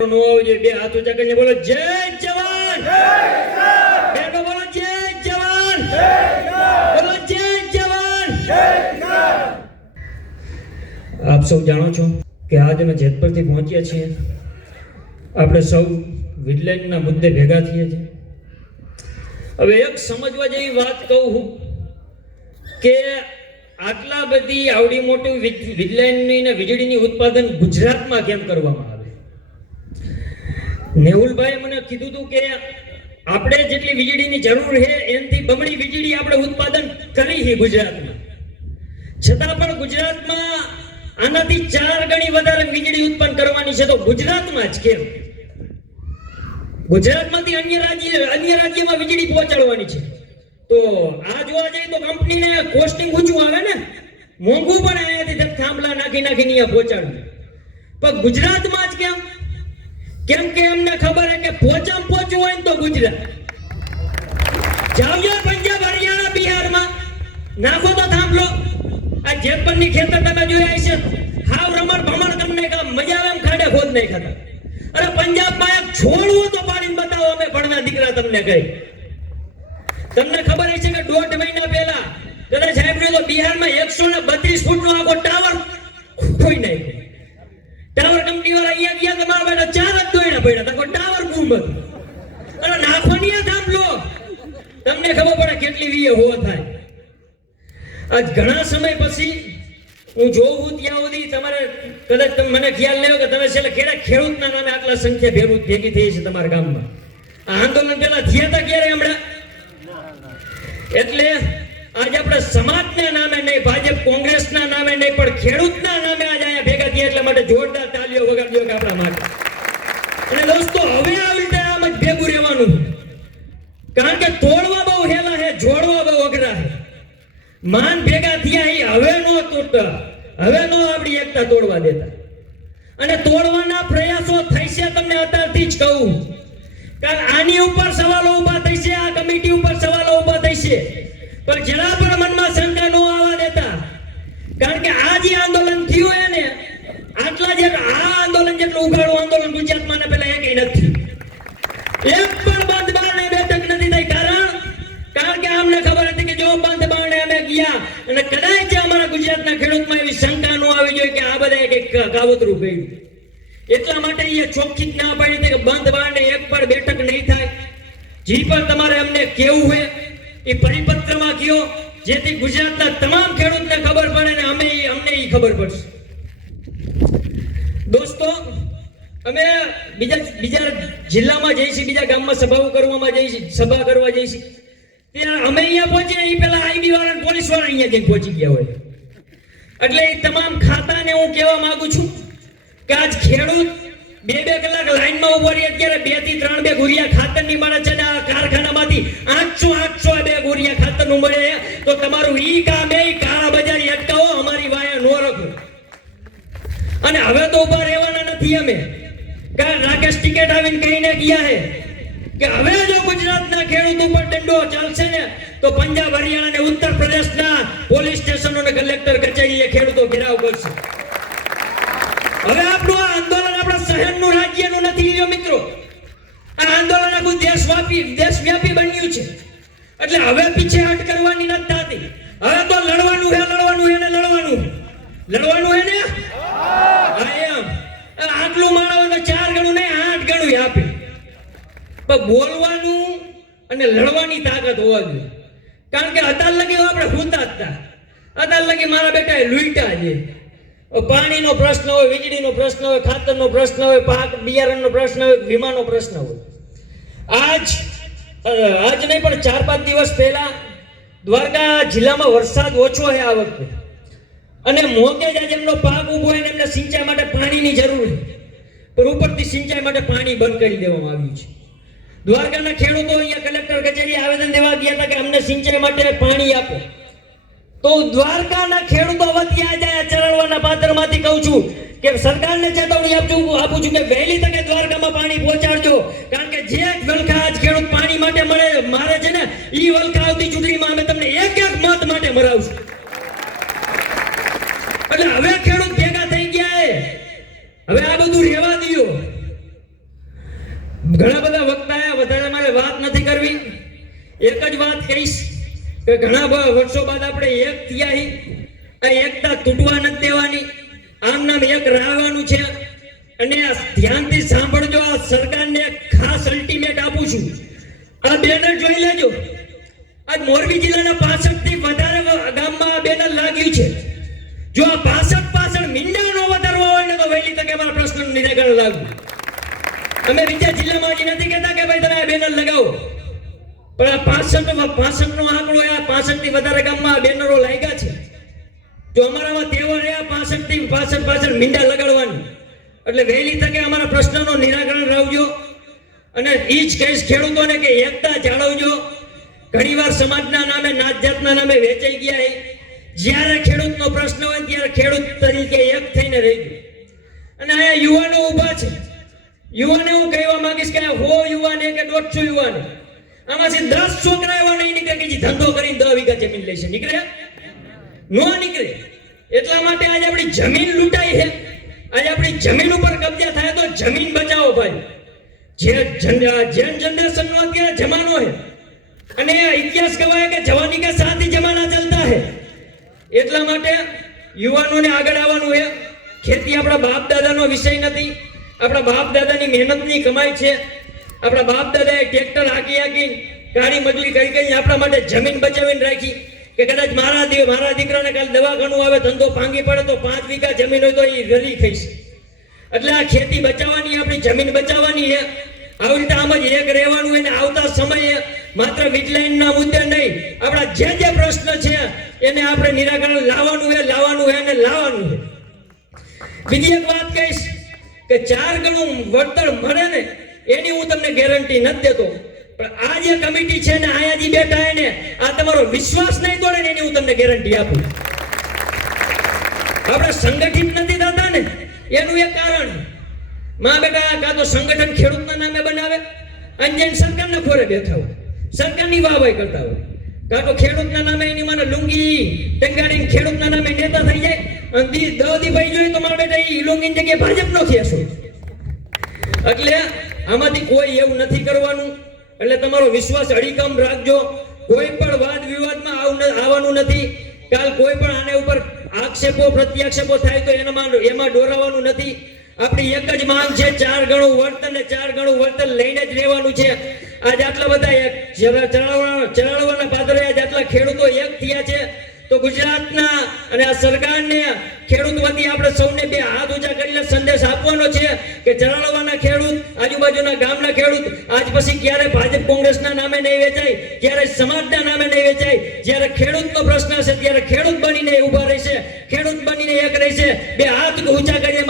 બે હાથ ઊંચા કરીને બોલો જય જવાન, બેનો બોલો જય જવાન, બોલો જય જવાન. આપ સૌ જાણો છો કે આજે અમે જેતપુરથી પહોંચ્યા છીએ. આપણે સૌ વિડલેન્ડના મુદ્દે ભેગા થઈએ છીએ. હવે એક સમજવા જેવી વાત કહું કે આટલા બધી આવડી મોટી વિડલેન્ડની ને વીજળીની ઉત્પાદન ગુજરાતમાં કેમ કરવામાં આવે. નેહુલભાઈ મને કીધું હતું કે આપણે જેટલી વીજળીની જરૂર છે એનાથી બમણી વીજળી આપણે ઉત્પાદન કરી છે ગુજરાતમાં. છતાં પણ ગુજરાતમાં આનાથી 4 ગણી વધારે વીજળી ઉત્પન્ન કરવાની છે. તો ગુજરાતમાં જ કેમ? ગુજરાતમાંથી અન્ય રાજ્યમાં વીજળી પહોંચાડવાની છે. તો આ જોવા જઈએ તો કંપનીને કોસ્ટિંગ ઊંચું આવે ને, મોંઘું પણ અહીંયાથી થાંભલા નાખી અહીંયા પહોંચાડવું. પણ ગુજરાતમાં જ કેમ? કેમ કે અમને ખબર છે કે પહોંચવું હોય ને તો ગુજરાત જાવજો. પંજાબ, હરિયાણા, બિહારમાં નાખો તો થાંભલો. આ જેતપુરની ખેતર તમે જોયા છે, હાવ રમણ ભમણ તમને મજા આવે એમ ખાડે ખોદ નહીં ખાતા. અરે પંજાબમાં એક છોડવું તો પાડીને બતાવો, અમે ભણવા દીકરા તમને કહી. તમને ખબર છે કે 1.5 મહિના પહેલા કદાચ સાહેબ તો બિહારમાં 132 ફૂટનો આખો ટાવર ખોઈ નાખ્યો. ટાવર કંપની વાળા અહીંયા ગયા, તમારા બેટા 4 જ દોયડા પડ્યા, તો ટાવર ગુમ હતું. અને નાખવાની થાંભલો તમને ખબર પડે કેટલી વીએ હો થાય. આજ ઘણા સમય પછી હું જોઉં ત્યાં સુધી તમારે કદાચ મને ખ્યાલ લેવો કે તમે છેલ્લે કેડા ખેડૂતના નામે આટલા સંખ્યા ભેગી થઈ છે તમારા ગામમાં. આ આંદોલન પેલા થયા હતા ક્યારે હમણાં? એટલે આજ આપણે સમાજના નામે નહીં, ભાજપ કોંગ્રેસના નામે નહીં, પણ ખેડૂતના નામે આજ અહીંયા ભેગા થયા. એટલા માટે જોરદાર તાલીઓ વગાડજો કે આપણા માટે. અને દોસ્તો હવે આવી રીતે આમ જ ભેગું રહેવાનું, કારણ કે તોડવા બહુ હેલા છે, જોડવા બહુ અઘરા છે. માન ભેગા થયા એ હવે નો તોડતા, હવે નો આપણી એકતા તોડવા દેતા. અને તોડવાના પ્રયાસો થઈ છે, તમને અત્યારથી જ કહું. કારણ આની ઉપર સવાલો ઉભા થઈ છે, આ કમિટી ઉપર સવાલો ઉભા થઈ છે, પણ જરા પણ મનમાં શંકા નો આવવા દેતા. કારણ કે આ જે આંદોલન થયું હે ને, આટલા જે આ આંદોલન જેટલું ઉઘાડું આંદોલન ગુજરાતમાં ને પેલા એકેય નથી. એક પણ બંધ બારણે બેઠક નથી થઈ. કારણ કે અમને ખબર હતી કે જો બંધ બારણે અમે ગયા અને કદાચ અમારા ગુજરાતના ખેડૂતમાં એવી શંકા નો આવી જોઈએ કે આ બધા એક કાવતરું કર્યું. એટલા માટે એ ચોખ્ખી ના પાડી હતી કે બંધ બારણે એક પણ બેઠક નહીં થાય. જી પર તમારે અમને કેવું હોય એ પરિપત્રમાં કયો, જેથી ગુજરાતના તમામ ખેડૂતને ખબર પડે ને અમને એ ખબર પડશે. દોસ્તો, અમે બીજા જિલ્લામાં જઈએ છીએ, બીજા ગામમાં સભા કરવા જઈએ છીએ. ત્યાં અમે અહીંયા પહોંચીને એ પેલા આઈબી વાળા પોલીસ વાળા અહીંયા જઈને પહોંચી ગયા હોય. એટલે એ તમામ ખાતાને હું કહેવા માંગુ છું કે આજ ખેડૂત 2 કલાક લાઈનમાં ઉભો રહી, અત્યારે 2 થી 3 બેગ ઉરિયા ખાતરની મળે છે ને આ કારખાનામાંથી 800 બેગ ઉરિયા ખાતરનું મળે. તો તમારું ઈ કામ એ કાળા બજારી અટકાવો, અમારી વાયા નો રાખો. અને હવે તો ઉભા રહેવાના નથી અમે. કારણ રાકેશ ટિકિટ આવીને કહીને ગયા છે કે હવે જો ગુજરાતના ખેડૂત ઉપર દંડો ચાલશે ને તો પંજાબ, હરિયાણા અને ઉત્તર પ્રદેશના પોલીસ સ્ટેશનો અને કલેક્ટર કચેરીએ ખેડૂતો ઘેરાવ કરશે. હવે આપણું આ આંદોલન આપણા શહેરનું, રાજ્યનું નથી રહ્યો મિત્રો. આ આંદોલન આખું દેશવ્યાપી બન્યું છે. એટલે હવે પીછેહટ કરવાની નથી થતી. હવે તો લડવાનું હે ને. એમ આટલું માણસ 4 ગણું નહીં 8 ગણું આપે. પણ બોલવાનું અને લડવાની તાકાત હોવા જોઈએ. કારણ કે અત્યાર લગી આપણે હુતા હતા, અત્યાર લગી મારા બેટા લૂંટા છે. પાણીનો પ્રશ્ન હોય, વીજળીનો પ્રશ્ન હોય, ખાતરનો પ્રશ્ન હોય, પાક બિયારણનો પ્રશ્ન હોય, વીમાનો પ્રશ્ન હોય. આજ નહીં પણ 4-5 દિવસ પહેલા દ્વારકા જિલ્લામાં વરસાદ ઓછો છે આ વખતે. અને મોકે જ એમનો પાક ઉભો હોય ને એમને સિંચાઈ માટે પાણીની જરૂર છે, પણ ઉપરથી સિંચાઈ માટે પાણી બંધ કરી દેવામાં આવ્યું છે. દ્વારકાના ખેડૂતો અહીંયા કલેક્ટર કચેરી આવેદન દેવા ગયા હતા કે અમને સિંચાઈ માટે પાણી આપો. તો દ્વારકાના ખેડૂતો વતી આજે ચરણવાના પાત્રમાંથી કહું છું કે સરકારને ચેતવણી આપું છું કે વહેલી તકે દ્વારકામાં પાણી પહોંચાડજો. કારણ કે જે વલખા આજ ખેડૂત પાણી માટે મારે છે ને, ઈ વલખા આવતી ચૂંટણીમાં અમે તમને એક મત માટે મરાવશું. એટલે હવે ખેડૂત ભેગા થઈ ગયા. હવે આ બધું રહેવા દો. ઘણા બધા વક્તા આયા, વધારે મારે વાત નથી કરવી. એક જ વાત કહીશ કે ઘણા વર્ષો બાદ આપણે એક થયા. આ એકતા તૂટવા નથી દેવાની. આમ નામ એક રહેવાનું છે. અને આ ધ્યાનથી સાંભળજો, આ સરકારને ખાસ અલ્ટિમેટ આપું છું. આ બેનર જોઈ લેજો. આજ મોરબી જિલ્લાના 65 થી વધારે ગામમાં આ બેનર લાગ્યું છે. જો આ 65 મીંડા નો વધારવા હોય ને તો વહેલી તકે અમારા પ્રશ્નનું નિરાકરણ લાવવું. અમે બીજા જિલ્લામાં હજી નથી કહેતા કે ભાઈ તમે આ બેનર લગાવો, પણ આ 65 નો આંકડો, આ 65 થી વધારે ગામમાં આ બેનરો લાગ્યા છે. જો અમારામાં તહેવાર રહ્યા 65 થી 65 મીંડા લગાડવાની, એટલે વહેલી તકે અમારા પ્રશ્નનો નિરાકરણ લાવજો. અને ઈ જ કહીશ ખેડૂતોને કે એકતા જાળવજો. ઘણીવાર સમાજના નામે, નાત જાતના નામે વેચાઈ ગયા છે. જ્યારે ખેડૂતનો પ્રશ્ન હોય ત્યારે ખેડૂત તરીકે એક થઈને રહેજો. અને અહીંયા યુવાનો ઊભા છે. યુવાને હું કહેવા માંગીશ કે 100 યુવાને કે 150 યુવાને, આમાંથી 10 છોકરા એવા નહીં નીકળે કે જે ધંધો કરીને 10 વીઘા જમીન લેશે. નીકળે? નો નીકળે. એટલા માટે આજે આપણી જમીન લૂંટાઈ છે. આજે આપણી જમીન ઉપર કબજા થાય તો જમીન બચાવો ભાઈ. જે જનરેશનનો અત્યારે જમાનો છે અને ઇતિહાસ કહેવાય કે જવાની કે સાથ ही જમાના ચલતા है. એટલા માટે યુવાનોને આગળ આવવાનું છે. ખેતી આપણા બાપ દાદાનો વિષય નથી. આપણા બાપ દાદાની મહેનતની કમાઈ છે. આપણા બાપ દાદાએ ટ્રેક્ટર હાકી કાળી મજૂરી કરી આપણા માટે જમીન બચાવીને રાખી કે કદાચ મારા દીકરાને કાલ દવાખાનું આવે, ધંધો ભાંગી પડે તો 5 વીઘા જમીન હોય તો એ રલી ખાઈશ. એટલે આ ખેતી બચાવવાની, આપણી જમીન બચાવવાની છે. આવી રીતે આમ જ એક રહેવાનું હોય ને આવતા સમયે માત્ર વીજલાઈનના મુદ્દે નહીં, આપણા જે પ્રશ્ન છે એને આપણે નિરાકરણ લાવવાનું છે અને લાવવાનું છે. બીજી એક વાત કહીશ કે 4 ગણું વળતર મળે ને એની હું તમને ગેરંટી નથી દેતો, પણ આ જે કમિટી છે ને અહીંયા જે બેઠા હે ને આ તમારો વિશ્વાસ નહીં તોડે ને એની હું તમને ગેરંટી આપું. આપણે સંગઠિત નથી થતા ને એનું એક કારણ, માં બેટા કાં તો સંગઠન ખેડૂતના નામે બનાવે અને સરકારના ખોરે બેઠા હોય, સરકારની વાહવાહી કરતા હોય, કાં તો ખેડૂતના નામે એની મને લુંગી ટંગાડીને ખેડૂતના નામે નેતા થઈ જાય અને દવદીભાઈ જોઈએ તો મારા બેટા એ લુંગીની જગ્યાએ ભાજપનો ખેસ હોય. એટલે આમાંથી કોઈ એવું નથી કરવાનું. એટલે તમારો વિશ્વાસ અડીકમ રાખજો. કોઈ પણ વાદ વિવાદમાં આવવાનું નથી. કાલ કોઈ પણ આને ઉપર આક્ષેપો પ્રત્યાક્ષેપો થાય તો એમાં ડોરાવાનું નથી. આપણી એક જ માંગ છે, 4 ગણું વળતર ને 4 ગણું વળતર લઈને જ રહેવાનું છે. આજ આટલા બધા ચરાડવાના પાદરે આજ આટલા ખેડૂતો એક થયા છે તો ગુજરાતના અને આ સરકારને ખેડૂત વતી આપણે સૌને 2 હાથ ઊંચા કરીને સંદેશ આપવાનો છે કે ચરાડવાના ખેડૂત, આજુબાજુના ગામના ખેડૂત આજ પછી ક્યારે ભાજપ કોંગ્રેસના નામે નહીં વેચાય, ક્યારે સમાજના નામે નહીં વેચાય. જ્યારે ખેડૂતનો પ્રશ્ન હશે ત્યારે ખેડૂત બનીને ઊભા રહેશે, ખેડૂત બનીને એક રહેશે. 2 હાથ ઊંચા કરીને